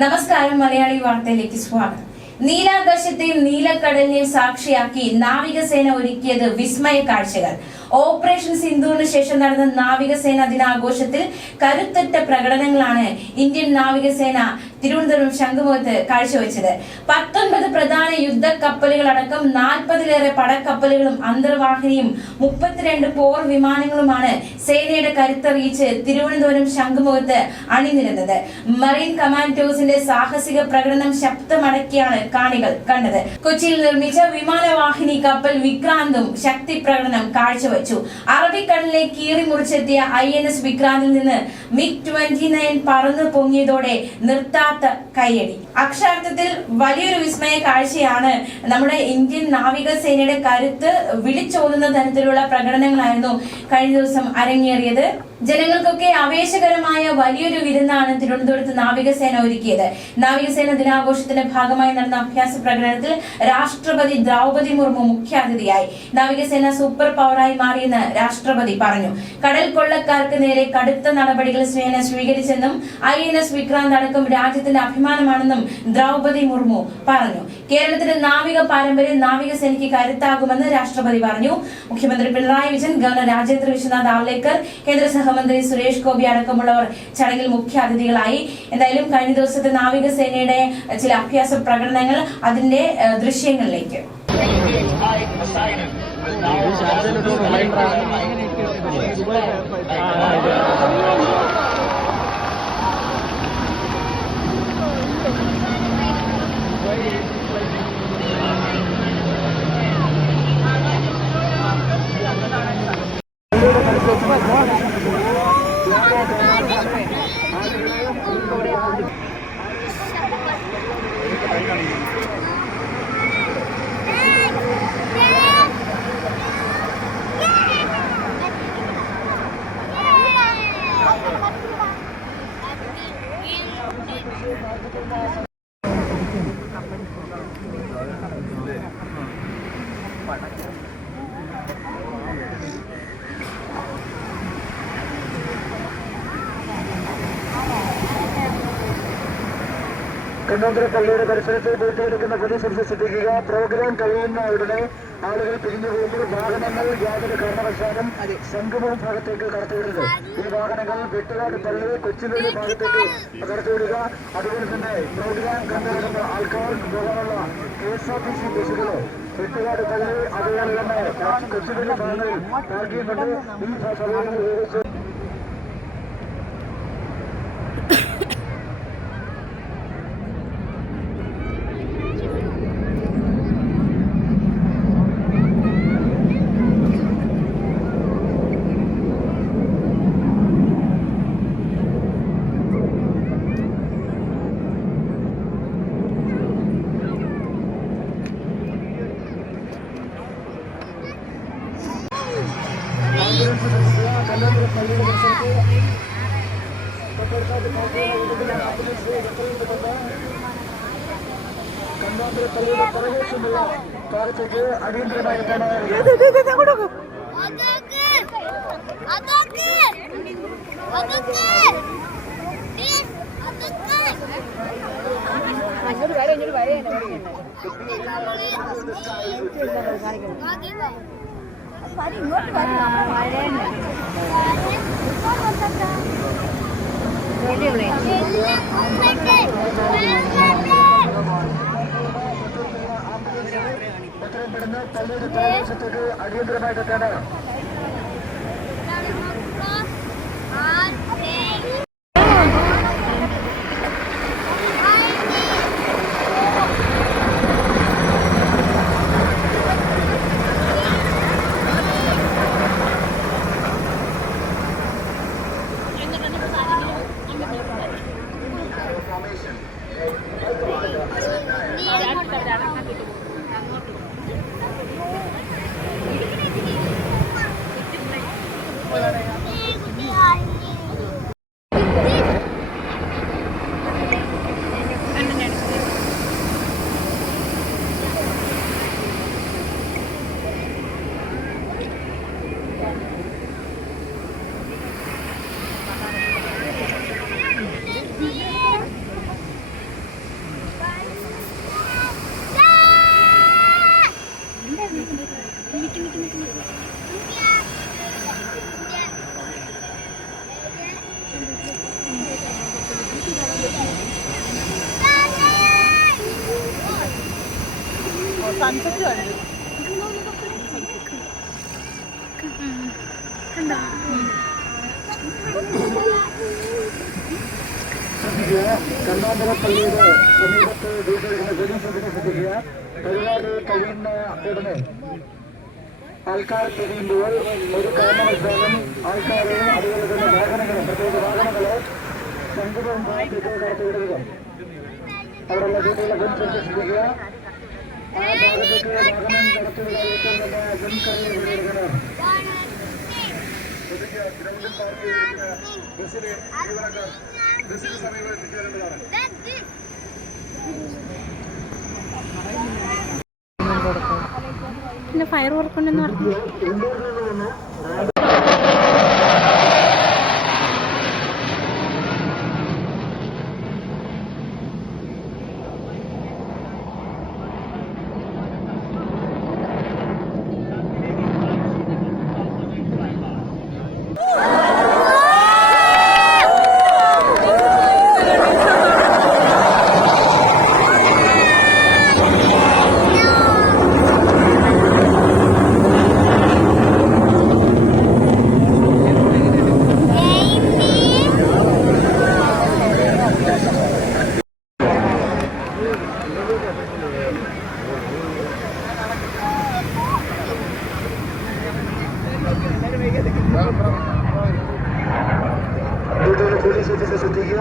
നമസ്കാരം. മലയാളി വാർത്തയിലേക്ക് സ്വാഗതം. നീലാകാശത്തെയും നീലക്കടലിനെയും സാക്ഷിയാക്കി നാവികസേന ഒരുക്കിയത് വിസ്മയ കാഴ്ചകൾ. ഓപ്പറേഷൻ സിന്ദൂറിന് ശേഷം നടന്ന നാവികസേന ദിനാഘോഷത്തിൽ കരുത്തുറ്റ പ്രകടനങ്ങളാണ് ഇന്ത്യൻ നാവികസേന തിരുവനന്തപുരം ശംഖുമുഖത്ത് കാഴ്ചവെച്ചത്. 19 പ്രധാന യുദ്ധക്കപ്പലുകളടക്കം 40-ലേറെ പടക്കപ്പലുകളും അന്തർവാഹിനിയും 32 പോർ വിമാനങ്ങളുമാണ് സേനയുടെ കരുത്തറിയിച്ച് തിരുവനന്തപുരം ശംഖുമുഖത്ത് അണിനിരന്നത്. മറീൻ കമാൻഡോസിന്റെ സാഹസിക പ്രകടനം ശബ്ദമടക്കിയാണ് കാണികൾ കണ്ടത്. കൊച്ചിയിൽ നിർമ്മിച്ച വിമാനവാഹിനി കപ്പൽ വിക്രാന്തും ശക്തി പ്രകടനം കാഴ്ചവെച്ചു. അറബിക്കടലിനെ കീറി മുറിച്ചെത്തിയ INS വിക്രാന്തിൽ നിന്ന് MiG-29 പറന്നു പൊങ്ങിയതോടെ നിർത്താത്ത കയ്യടി. അക്ഷരാർത്ഥത്തിൽ വലിയൊരു വിസ്മയ കാഴ്ചയാണ്. നമ്മുടെ ഇന്ത്യൻ നാവികസേനയുടെ കരുത്ത് വിളിച്ചോതുന്ന തരത്തിലുള്ള പ്രകടനങ്ങളായിരുന്നു കഴിഞ്ഞ ദിവസം അരങ്ങേറിയത്. ജനങ്ങൾക്കൊക്കെ ആവേശകരമായ വലിയൊരു വിരുന്നാണ് തിരുവനന്തപുരത്ത് നാവികസേന ഒരുക്കിയത്. നാവികസേന ദിനാഘോഷത്തിന്റെ ഭാഗമായി നടന്ന അഭ്യാസ പ്രകടനത്തിൽ രാഷ്ട്രപതി ദ്രൗപദി മുർമു മുഖ്യാതിഥിയായി. നാവികസേന സൂപ്പർ പവറായി മാറിയെന്ന് രാഷ്ട്രപതി പറഞ്ഞു. കടൽ കൊള്ളക്കാർക്ക് നേരെ കടുത്ത നടപടികൾ സേന സ്വീകരിച്ചെന്നും INS വിക്രാന്ത് അടക്കം രാജ്യത്തിന്റെ അഭിമാനമാണെന്നും ദ്രൗപദി മുർമു പറഞ്ഞു. കേരളത്തിന്റെ നാവിക പാരമ്പര്യം നാവികസേനയ്ക്ക് കരുത്താകുമെന്ന് രാഷ്ട്രപതി പറഞ്ഞു. മുഖ്യമന്ത്രി പിണറായി വിജയൻ, ഗവർണർ രാജേന്ദ്ര വിശ്വനാഥ് ആർലേക്കർ, കേന്ദ്ര സഹമന്ത്രി സുരേഷ് ഗോപി അടക്കമുള്ളവർ ചടങ്ങിൽ മുഖ്യാതിഥികളായി. എന്തായാലും കഴിഞ്ഞ ദിവസത്തെ നാവികസേനയുടെ ചില അഭ്യാസ പ്രകടനങ്ങൾ, അതിന്റെ ദൃശ്യങ്ങളിലേക്ക്. കണ്ണോന്തര പള്ളിയുടെ പരിസരത്ത് പൂർത്തിയെടുക്കുന്ന പൊതുസുരക്ഷ ശ്രദ്ധിക്കുക. പ്രോഗ്രാം കഴിയുന്ന ഉടനെ ആളുകൾ പിരിഞ്ഞു പോകുമ്പോൾ വാഹനങ്ങൾ യാതൊരു കാരണവശാലും ശംഖുമുഖം ഭാഗത്തേക്ക് കടത്തിവിടരുത്. ഈ വാഹനങ്ങൾ വെട്ടുകാട് പള്ളി, കൊച്ചിവേലി ഭാഗത്തേക്ക് കടത്തിവിടുക. അതുപോലെ തന്നെ പ്രോഗ്രാം കണ്ടുവരുന്ന ആൾക്കാർ പോകാനുള്ള KSRTC ബസ്സുകളോ വെട്ടുകാട് പള്ളി, അതുപോലെ തന്നെ കൊച്ചിവേലി ഭാഗങ്ങളിൽ പാർക്ക് ചെയ്യുന്നുണ്ട്. ഈ സൗകര്യങ്ങൾ പ്രവേശമുള്ള ഭാഗത്തേക്ക് അടിയന്തരമായി എത്രയും പള്ളിയുടെ പ്രവേശത്തേക്ക് അടിയന്തരമായിട്ടെത്താണ്. സൺസെറ്റ് കണ്ടു. കണ്ണാമ്പലപ്പള്ളിയുടെ സമീപത്ത് വീട്ടിലിരിക്കുന്ന പോലീസിനെ ശ്രദ്ധിക്കുക. പരിപാടി കഴിയുന്ന ഉടനെ ആൾക്കാർ തിരിയുമ്പോൾ ഒരു കാരണവശാലും ആൾക്കാരെയും അതുപോലെ തന്നെ വാഹനങ്ങളും പ്രത്യേക വാഹനങ്ങളെ സംഗമം ഭാഗത്തേക്ക് കടത്തിവിടുക. അവിടെയുള്ള വീട്ടിലുള്ള ശ്രദ്ധിക്കുക. ആ ഭാഗത്തേക്ക് വാഹനം കടത്തിവിടാൻ ഏറ്റവും നല്ല മുൻകരുതൽ എടുക്കണം. ഗ്രൗണ്ടിൽ പാർക്ക് ചെയ്തിരിക്കുന്ന ബസ്സിലെ ജീവനക്കാർ ബസ്സിന് സമീപം എത്തിച്ചേരേണ്ടതാണ്. പിന്നെ ഫയർ വർക്ക് ഉണ്ടെന്ന് പറഞ്ഞു. വീട്ടിലെ പോലീസ് ഓഫീസർ ശ്രദ്ധിക്കുക.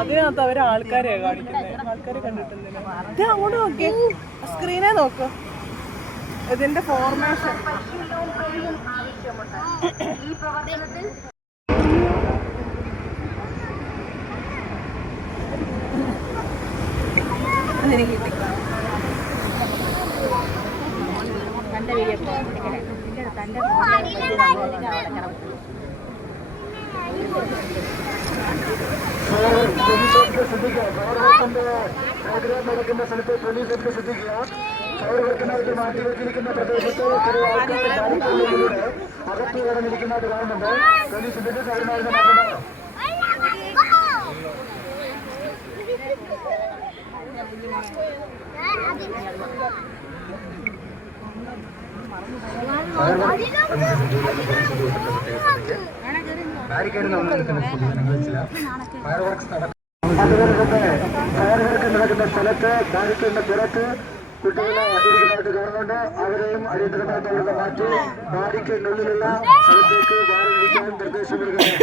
അതിനകത്ത് അവര് ആൾക്കാരെയാ കാണിക്കുന്നത്. ആൾക്കാരെ കണ്ടിട്ടില്ല. ഇത് അങ്ങോട്ട് നോക്കിയേ, സ്ക്രീനെ നോക്ക്. ഇതിന്റെ ഫോർമേഷൻ പ്രോഗ്രാം നടക്കുന്ന സ്ഥലത്ത് പോലീസ് ഒക്കെ ശ്രദ്ധിക്കുക. പൗരവർക്കനായിട്ട് മാറ്റിവെച്ചിരിക്കുന്ന പ്രദേശത്ത് കുറെ ആൾക്കാർ ബാരിക്കേഡിലൂടെ അകത്ത് കടന്നിരിക്കുന്നതായിട്ട് കാണുന്നുണ്ട്. പോലീസിന്റെ കൈമാറുന്ന നടന്നത് ബാരിക്കേഡ് അതുപോലെ തന്നെ ഫയർവർക്ക് നടക്കുന്ന സ്ഥലത്ത് ബാരിക്കേഡിന്റെ പുറത്ത് കുട്ടികളെ ഇരിക്കുന്നതായിട്ട് കാണുന്നുണ്ട്. അവരെയും അടിയന്തരമായിട്ട് അവിടുന്ന് മാറ്റി ബാരിക്കേഡിനുള്ളിലുള്ള സ്ഥലത്തേക്ക് മാറിയിരിക്കാൻ നിർദ്ദേശം കൊടുക്കുന്നു.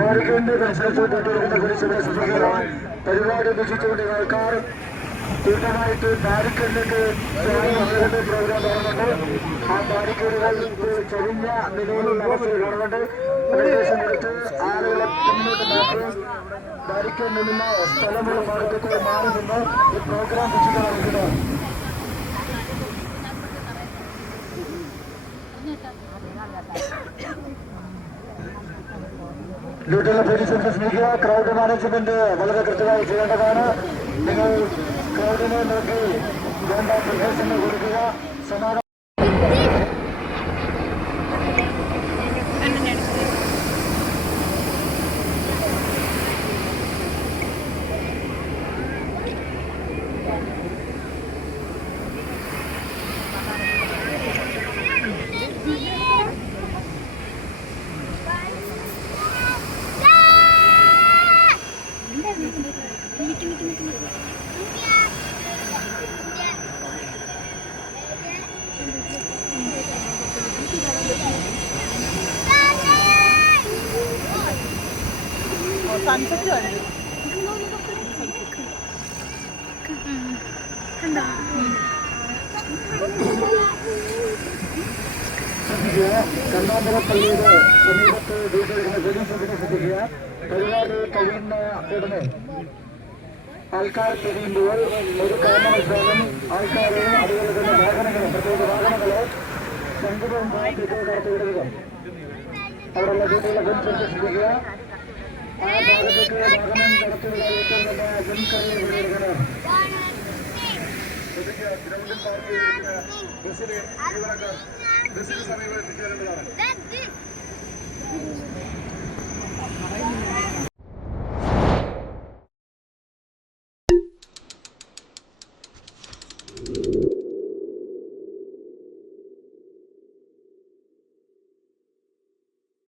ബാരിക്കേഡിന്റെ പരിസരത്തോട്ടിരിക്കുന്ന പോലീസിനെ ശ്രദ്ധിക്കുക. പരിപാടി വീക്ഷിച്ചുകൊണ്ട് ആൾക്കാർ പൂർണ്ണമായിട്ട് ബാരിക്കേഡിലേക്ക് പ്രോഗ്രാം കാണുന്നുണ്ട്. ആ ബാരിക്കേഡുകൾ ചെറിയ നിലയിലുള്ള അവസ്ഥ കാണുന്നുണ്ട്. നിർദ്ദേശം കൊടുത്ത് ആളുകളെ പിന്നോട്ട് മാറ്റി ബാരിക്കേഡിനുള്ള സ്ഥലമുള്ള ഭാഗത്തേക്ക് മാറി നിന്ന് ഈ പ്രോഗ്രാം വീക്ഷിക്കാറുണ്ട്. വീട്ടിലെ പോലീസ് ശ്രദ്ധിക്കുക. ക്രൗഡ് മാനേജ്മെന്റ് വളരെ കൃത്യമായി ചെയ്യേണ്ടതാണ്. നിങ്ങൾ ക്രൗഡിനെ നോക്കി വേണ്ട നിർദ്ദേശങ്ങൾ കൊടുക്കുക. സമാധാനം സൺസെറ്റ് കണ്ടു. കണ്ണാമ്പലപ്പള്ളിയുടെ സമീപത്ത് വീട്ടിലിരിക്കുന്ന പോലീസ് ഓഫീസറെ ശ്രദ്ധിക്കുക. പരിപാടി കഴിയുന്ന ഉടനെ ആൾക്കാർ തിരിയുമ്പോൾ ഒരു കാരണവശാലും ആൾക്കാരെയും അതുപോലെ തന്നെ വാഹനങ്ങളും പ്രത്യേക വാഹനങ്ങളെ സംഗമം ഭാഗത്തേക്ക് കടത്തിവിടുക. അവിടെയുള്ള വീട്ടിലുള്ള ശ്രദ്ധിക്കുക. ആ ഭാഗത്തേക്ക് വാഹനം കടത്തിവിടാൻ ഏറ്റവും നല്ല മുൻകരുതൽ കൊണ്ടുവരണം. ഗ്രൗണ്ടിൽ പാർക്ക് ചെയ്തിരിക്കുന്ന ബസ്സിലെ ജീവനക്കാർ ബസ്സിന് സമീപം എത്തിച്ചേരേണ്ടതാണ്.